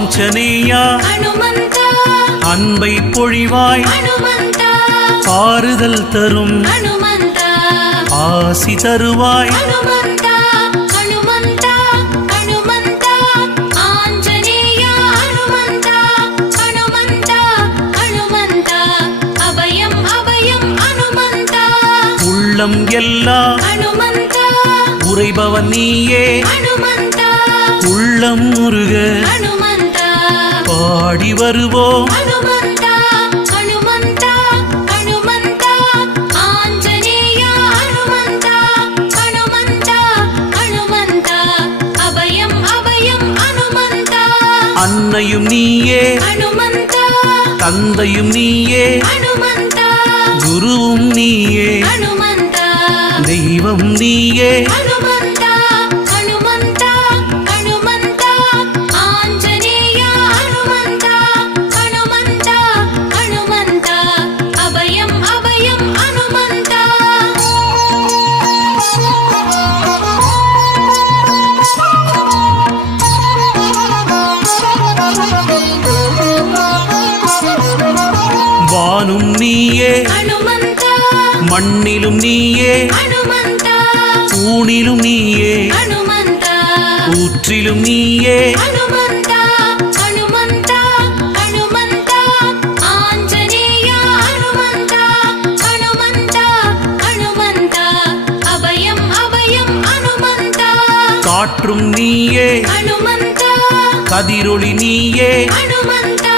ஆஞ்சநேயா ஹனுமந்தா அன்பை பொழிவாய் ஹனுமந்தா ஆறுதல் தரும் ஹனுமந்தா ஆசி தருவாய் ஹனுமந்தா ஹனுமந்தா ஹனுமந்தா ஆஞ்சநேயா ஹனுமந்தா ஹனுமந்தா ஹனுமந்தா அபயம் அபயம் ஹனுமந்தா உள்ளம் எல்லாம் ஹனுமந்தா உறைபவன் நீயே ஹனுமந்தா உள்ளம் முருக ஹனுமந்தா பாடி வருவோம் ஹனுமந்தா ஹனுமந்தா ஹனுமந்தா ஆஞ்சநேயா ஹனுமந்தா ஹனுமந்தா ஹனுமந்தா அபயம் அபயம் ஹனுமந்தா அன்னையும் நீயே ஹனுமந்தா தந்தையும் நீயே ஹனுமந்தா குருவும் நீயே ஹனுமந்தா தெய்வம் நீயே ஹனுமந்தா ஹனுமந்தா ஹனுமந்தா ஆஞ்சநேயா ஹனுமந்தா ஹனுமந்தா ஹனுமந்தா அபயம் அபயம் ஹனுமந்தா வானும் நீயே ஹனுமந்தா மண்ணிலும் நீயே ஹனுமந்தா ஊனிலும் நீயே ஹனுமந்தா ஊற்றிலும் நீயே ஹனுமந்தா ஹனுமந்தா ஹனுமந்தா ஆஞ்சநேயா ஹனுமந்தா ஹனுமந்தா ஹனுமந்தா அபயம் அபயம் ஹனுமந்தா காற்றும் நீயே ஹனுமந்தா கதிரொளி நீயே ஹனுமந்தா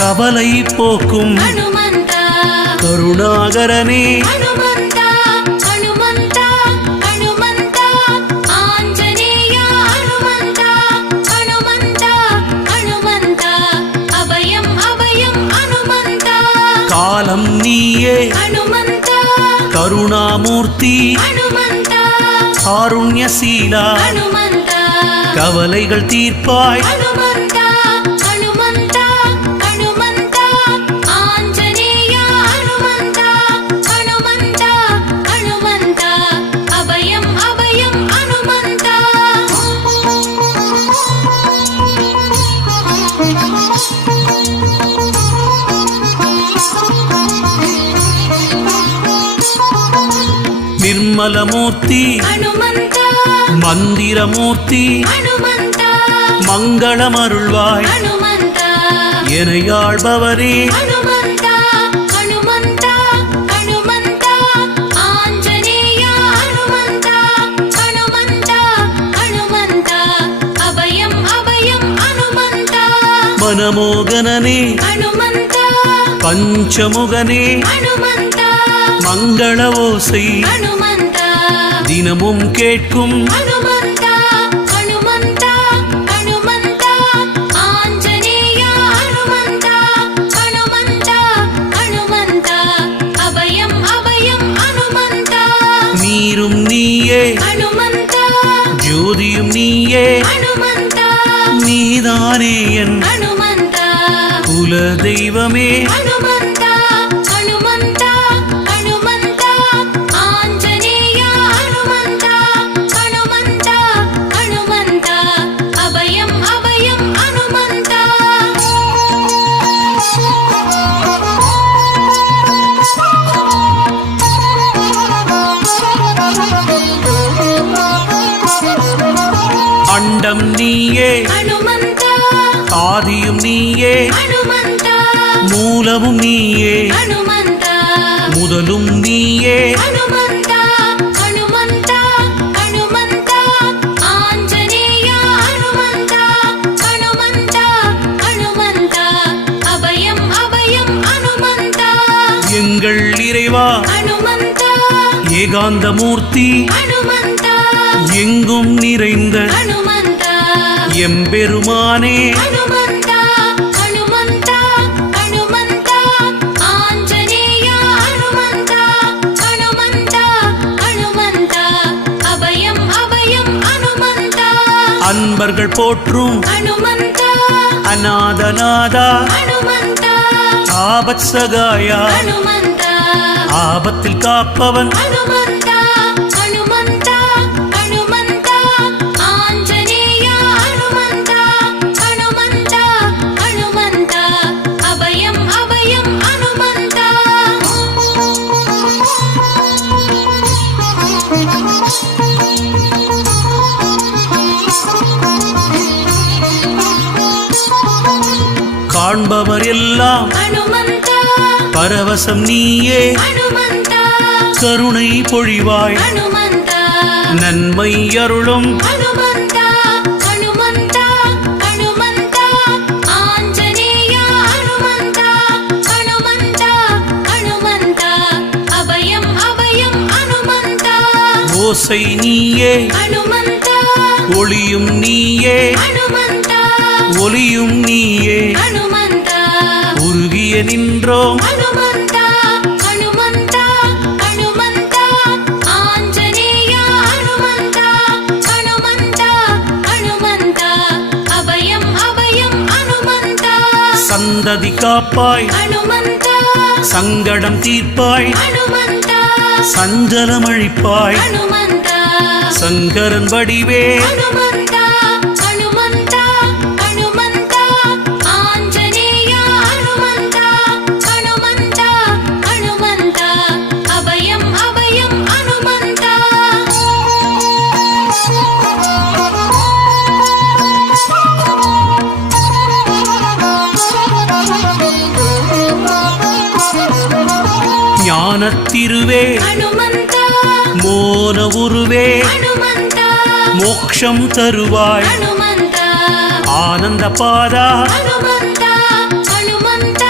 கவலை போக்கும் ஹனுமந்தா கருணாகரனே ஹனுமந்தா ஹனுமந்தா ஹனுமந்தா ஆஞ்சநேயா ஹனுமந்தா ஹனுமந்தா ஹனுமந்தா அபயம் அபயம் ஹனுமந்தா காலம் நீயே ஹனுமந்தா கருணாமூர்த்தி ஹனுமந்தா காருண்யசீலா ஹனுமந்தா கவலைகள் தீர்ப்பாய் ஹனுமந்தா ஹனுமந்தா ஹனுமந்தா ஆஞ்சநேயா ஹனுமந்தா ஹனுமந்தா ஹனுமந்தா அபயம் அபயம் ஹனுமந்தா நிர்மலமூர்த்தி ஹனுமந்தா மந்திரமூர்த்தி ஹனுமந்தா மங்களமருள்வாய் ஹனுமந்தா எனையாழ்பவரே ஹனுமந்தா ஹனுமந்தா ஹனுமந்தா ஆஞ்சநேயா ஹனுமந்தா ஹனுமந்தா ஹனுமந்தா அபயம் அபயம் ஹனுமந்தா மனமோகனனே ஹனுமந்தா பஞ்சமுகனே ஹனுமந்தா மங்கள ஓசை ஹனுமந்தா தினமும் கேட்கும் ஹனுமந்தா ஹனுமந்தா ஹனுமந்தா ஆஞ்சநேயா ஹனுமந்தா ஹனுமந்தா ஹனுமந்தா அபயம் அபயம் ஹனுமந்தா நீரும் நீயே ஹனுமந்தா ஜோதியும் நீயே ஹனுமந்தா நீதானே என் ஹனுமந்தா குல தெய்வமே ஹனுமந்தா ஹனுமந்தா ஹனுமந்தா ஆஞ்சநேயா ஹனுமந்தா ஹனுமந்தா ஹனுமந்தா அபயம் அபயம் ஹனுமந்தா அண்டம் நீயே ஹனுமந்தா ஆதியும் நீயே ஹனுமந்தா மூலமும் நீயே ஹனுமந்தா முதலும் நீயே ஹனுமந்தா ஹனுமந்தா ஹனுமந்தா ஆஞ்சநேயா ஹனுமந்தா ஹனுமந்தா ஹனுமந்தா அபயம் அபயம் ஹனுமந்தா எங்கள் இறைவா ஹனுமந்தா ஏகாந்தமூர்த்தி ஹனுமந்தா எங்கும் நிறைந்த ஹனுமந்தா எம்பெருமானே ஹனுமந்தா ஹனுமந்தா ஹனுமந்தா ஆஞ்சநேயா ஹனுமந்தா ஹனுமந்தா ஹனுமந்தா அபயம் அபயம் ஹனுமந்தா அன்பர்கள் போற்றும் ஹனுமந்தா அநாதநாதா ஹனுமந்தா ஆபத் சகாயா ஹனுமந்தா ஆபத்தில் காப்பவன் ஹனுமந்தா ஹனுமந்தா ஹனுமந்தா ஆஞ்சநேயா ஹனுமந்தா ஹனுமந்தா காண்பவர் எல்லாம் ஹனுமந்த பரவசம் நீயே ஹனுமந்த கருணை பொழிவாய் ஹனுமந்த நன்மை அருளும் ஹனுமந்த ஹனுமந்த ஹனுமந்த ஆஞ்சநேய ஹனுமந்த ஹனுமந்த ஹனுமந்த அபயம் அபயம் ஹனுமந்த ஓசை நீயே ஹனுமந்த ஒளியும் நீயே ஹனுமந்த ஒளியும் நீயே ஹனுமந்த உருகிய நின்றோம் ஹனுமந்த ஹனுமந்த ஹனுமந்த ஆஞ்சநேய ஹனுமந்த ஹனுமந்த ஹனுமந்த அபயம் அபயம் ஹனுமந்த சந்ததி காப்பாய் ஹனுமந்த சங்கடம் தீர்ப்பாய் ஹனுமந்த சஞ்சலம் அழிப்பாய் ஹனுமந்த சங்கரன் வடிவே ஹனுமந்த ஹனுமந்த ஹனுமந்த ஆஞ்சநேய ஹனுமந்த ஹனுமந்த ஹனுமந்த அபயம் அபயம் ஹனுமந்த ஞானத்திருவே ஹனுமந்த மோன உருவே ஹனுமந்த மோக்ஷம் தருவாய் ஹனுமந்த ஆனந்த பாதா ஹனுமந்த ஹனுமந்த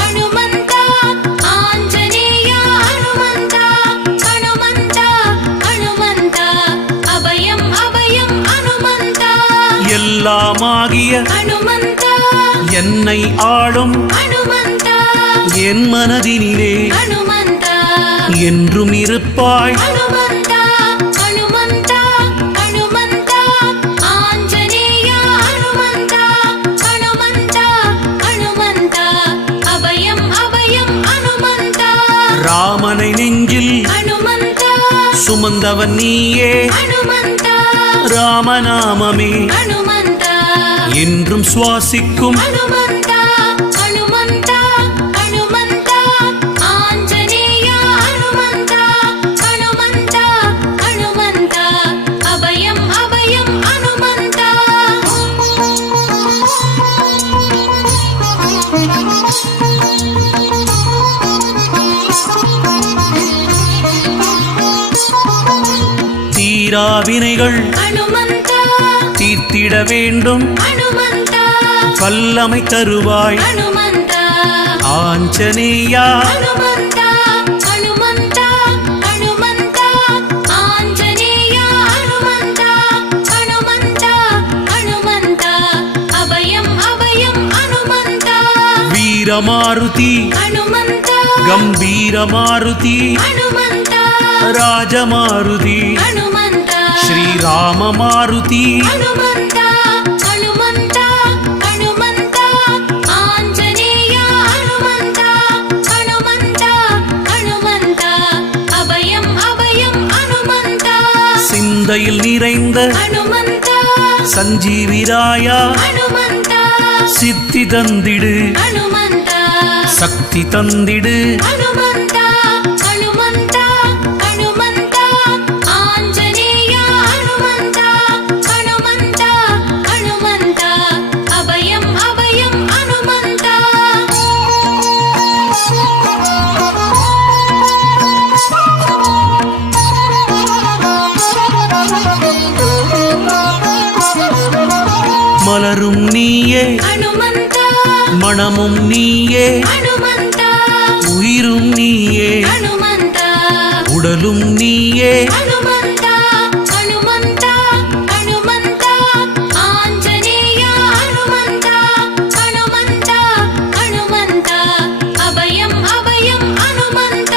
ஹனுமந்த ஆஞ்சநேய ஹனுமந்த ஹனுமந்த ஹனுமந்த அபயம் அபயம் ஹனுமந்த எல்லாமாகிய ஹனுமந்த என்னை ஆளும் ஹனுமந்த என் மனதினிலே ஹனுமந்த என்றும் இருப்பாய் ஹனுமந்த ஹனுமந்த ஹனுமந்த ஆஞ்சநேய ஹனுமந்த ஹனுமந்த ஹனுமந்த அபயம் அபயம் ஹனுமந்த ராமனை நெஞ்சில் ஹனுமந்த சுமந்தவன் நீயே ஹனுமந்த ராமநாமமே ஹனுமந்த என்றும் சுவாசிக்கும் ஹனுமந்த ஹனுமந்த ஹனுமந்த ஆஞ்சநேய ஹனுமந்த ஹனுமந்த ஹனுமந்த அபயம் அபயம் ஹனுமந்த தீராவினைகள் ஹனுமந்த தீர்த்திட வேண்டும் ஹனுமந்த வல்லமை தருவாய் ஹனுமந்த ஆஞ்சநேயா ஹனுமந்த ஹனுமந்த ஹனுமந்த ஆஞ்சநேய ஹனுமந்த ஹனுமந்த ஹனுமந்த அபயம் அபயம் ஹனுமந்த வீரமாருதி ஹனுமந்த கம்பீரமாருதி ஹனுமந்த ராஜமாருதி ஹனுமந்த ஸ்ரீராமமாருதி ஹனுமந்த ஹனுமந்த ஹனுமந்த ஆஞ்சநேய ஹனுமந்த ஹனுமந்த ஹனுமந்த அபயம் அபயம் ஹனுமந்த சிந்தையில் நிறைந்த ஹனுமந்த சஞ்சீவிராயா ஹனுமந்த சித்தி தந்திடு ஹனுமந்த சக்தி தந்திடு ஹனுமந்த ஹனுமந்த ஹனுமந்த ஆஞ்சநேய ஹனுமந்த ஹனுமந்த ஹனுமந்த அபயம் அபயம் ஹனுமந்த மலரும் நீயே ஹனுமந்த மணமும் நீயே ஹனுமந்த உயிரும் நீயே ஹனுமந்த உடலும் நீயே ஹனுமந்த ஹனுமந்த ஹனுமந்த ஆஞ்சநேய ஹனுமந்த ஹனுமந்த ஹனுமந்த அபயம் அபயம் ஹனுமந்த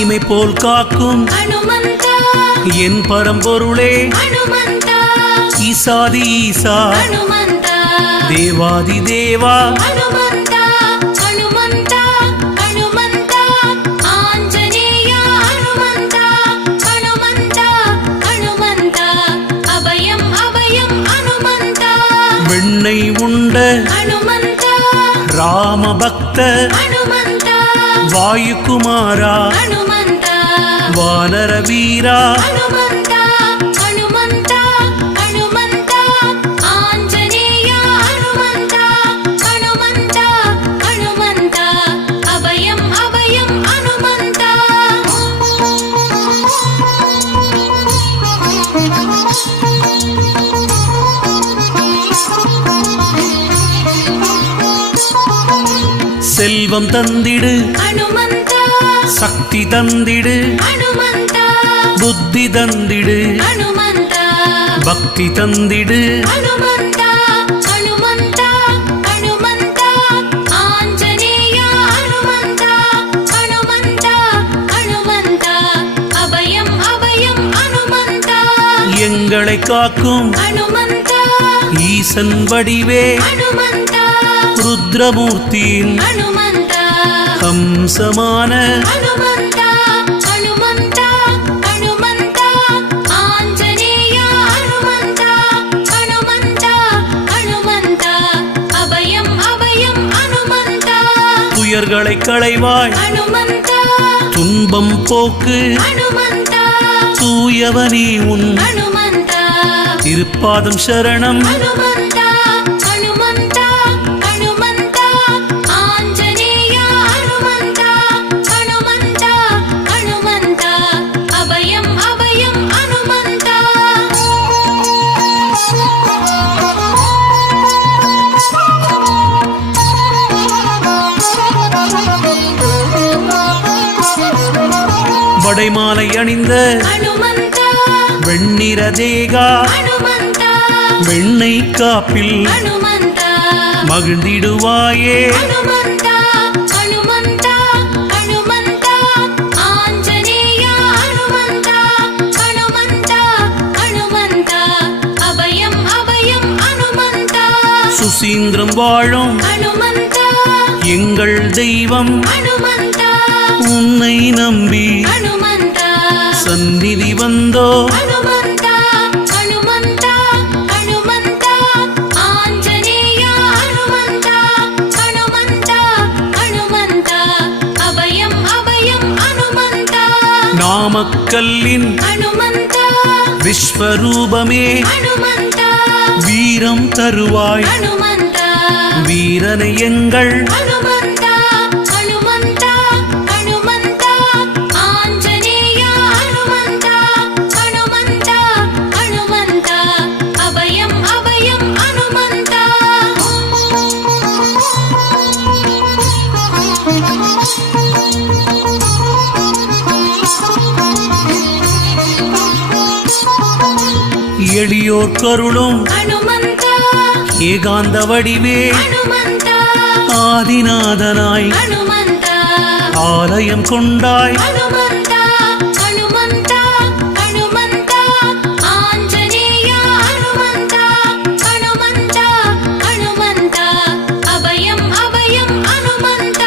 இமை போல் காக்கும் ஹனுமந்த என் பரம்பொருளே ஹனுமந்த ஈசாதி ஈசா ஹனுமந்த தேவாதி தேவா ஹனுமந்த ஹனுமந்த ஹனுமந்த ஆஞ்சநேய ஹனுமந்த ஹனுமந்த ஹனுமந்த அபயம் அபயம் ஹனுமந்த வெண்ணை உண்ட ஹனுமந்த ராம பக்த ஹனுமந்த வாயுகுமாரா ஹனுமந்த வானர வீரா ஹனுமந்த ஹனுமந்த ஹனுமந்த ஆஞ்சநேய ஹனுமந்த ஹனுமந்த செல்வம் தந்திடு ஹனுமந்த சக்தி தந்திடு ஹனுமந்த புத்தி தந்திடு ஹனுமந்த பக்தி தந்திடு ஹனுமந்த ஹனுமந்த ஹனுமந்த ஆஞ்சநேய ஹனுமந்த ஹனுமந்த ஹனுமந்த அபயம் அபயம் ஹனுமந்த எங்களை காக்கும் ஹனுமந்த ஈசன் வடிவே ஹனுமந்த ருத்ரமூர்த்தியின் ஹனுமந்த ஹம்சமான ஹனுமந்த ஹனுமந்த ஹனுமந்த ஆஞ்சநேய ஹனுமந்த ஹனுமந்த ஹனுமந்த அபயம் அபயம் ஹனுமந்த துயர்களை களைவாய் ஹனுமந்த துன்பம் போக்கு ஹனுமந்த தூயவனே உன் ஹனுமந்த திருப்பாதம் சரணம் ஹனுமந்த ஹனுமந்த ஹனுமந்த ஆஞ்சநேய ஹனுமந்த ஹனுமந்த ஹனுமந்த அபயம் அபயம் ஹனுமந்த வடைமாலை அணிந்த ஹனுமந்த வெண்ணிற தேகா ஹனுமந்த வெண்ணெய் காப்பில் ஹனுமந்த மகிழ்ந்திடுவாயே ஹனுமந்த ஹனுமந்த ஹனுமந்த ஆஞ்சநேய ஹனுமந்த ஹனுமந்த ஹனுமந்த அபயம் அபயம் ஹனுமந்த சுசீந்திரம் வாழும் ஹனுமந்த எங்கள் தெய்வம் ஹனுமந்த உன்னை நம்பி ஹனுமந்த சந்நிதி வந்தோ ஹனுமந்த ஹனுமந்த ஹனுமந்த ஆஞ்சநேய ஹனுமந்த ஹனுமந்த ஹனுமந்த அபயம் அபயம் ஹனுமந்த நாமக்கல்லின் ஹனுமந்த விஸ்வரூபமே ஹனுமந்த வீரம் தருவாய் ஹனுமந்த வீரனை எங்கள் ஹனுமந்த ஹனுமந்த ஹனுமந்த ஆஞ்சநேய ஹனுமந்த ஹனுமந்த ஹனுமந்த அபயம் அபயம் ஹனுமந்த எளியோர் கருளும் ஹனுமந்த ஏகாந்த வடிவே ஹனுமந்த ஆதிநாதனாய் ஹனுமந்த ஆலயம் கொண்டாய் ஹனுமந்த ஹனுமந்த ஹனுமந்த ஆஞ்சநேய ஹனுமந்த ஹனுமந்த ஹனுமந்த அபயம் அபயம் ஹனுமந்த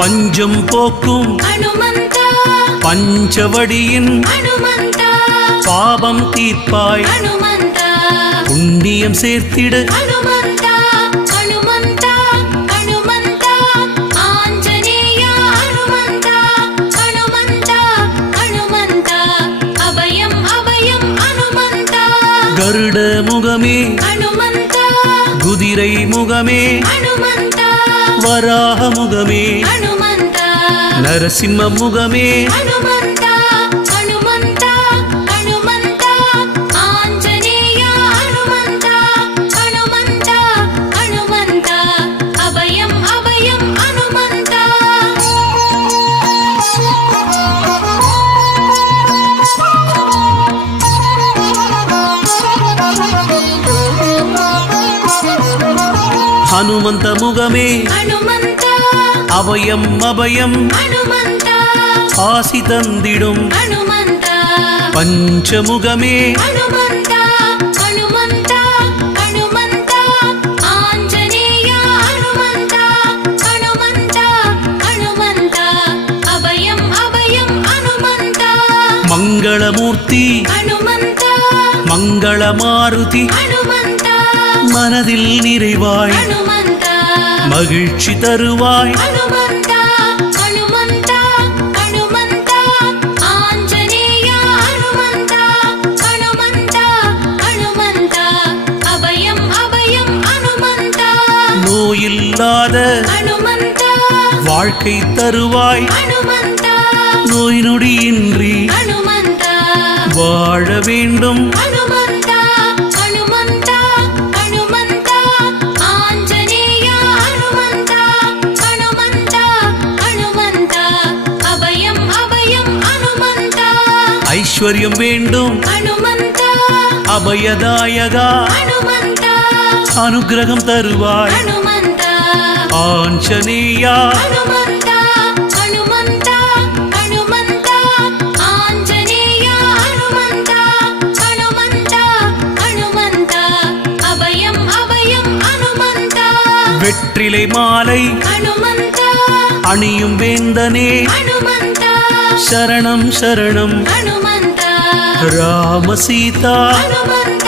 பஞ்சம் போக்கும் ஹனுமந்த பஞ்சவடியின் ஹனுமந்த பாபம் தீர்ப்பாய் ஹனுமந்த புண்ணியம் சேர்த்திடு ஹனுமந்த ஹனுமந்த ஹனுமந்த ஆஞ்சநேய ஹனுமந்த ஹனுமந்த ஹனுமந்த அபயம் அபயம் ஹனுமந்த கருட முகமே ஹனுமந்த குதிரை முகமே ஹனுமந்த வராக முகமே ஹனுமந்த நரசிம்ம முகமே ஹனுமந்த ஹனுமந்த ஹனுமந்த ஆஞ்சநேய ஹனுமந்த ஹனுமந்த ஹனுமந்த அபயம் அபயம் ஹனுமந்த ஹனுமந்த முகமே ஹனுமந்த அபயம் அபயம் ஹனுமந்த ஆசி தந்திடும் ஹனுமந்த பஞ்சமுகமே ஹனுமந்த ஹனுமந்த ஹனுமந்த ஆஞ்சநேய ஹனுமந்த ஹனுமந்த ஹனுமந்த அபயம் அபயம் ஹனுமந்த மங்களமூர்த்தி ஹனுமந்த மங்கள மாருதி ஹனுமந்த மனதில் நிறைவாய் ஹனுமந்த மகிழ்ச்சி தருவாய் ஹனுமந்த ஹனுமந்த ஹனுமந்த ஆஞ்சநேய ஹனுமந்த ஹனுமந்த ஹனுமந்த அபயம் அபயம் ஹனுமந்த நோயில்லாத ஹனுமந்த வாழ்க்கை தருவாய் ஹனுமந்த நோய் நொடியின்றி ஹனுமந்த வாழ வேண்டும் ஹனுமந்த ஹனுமந்த ஹனுமந்த ஆஞ்சநேய ஹனுமந்த ஹனுமந்த ஐஸ்வர்யம் வேண்டும் ஹனுமந்த அபயதாயகா ஹனுமந்த அனுக்கிரகம் தருவாய் ஹனுமந்த ஆஞ்சநேயா ஹனுமந்த ஹனுமந்த ஹனுமந்த ஆஞ்சநேய ஹனுமந்த ஹனுமந்த ஹனுமந்த அபயம் அபயம் ஹனுமந்த வெற்றிலை மாலை ஹனுமந்த அணியும் வேந்தனே ஹனுமந்த சரணம் சரணம் ஹனுமந்த ராம சீதா ஹனுமந்த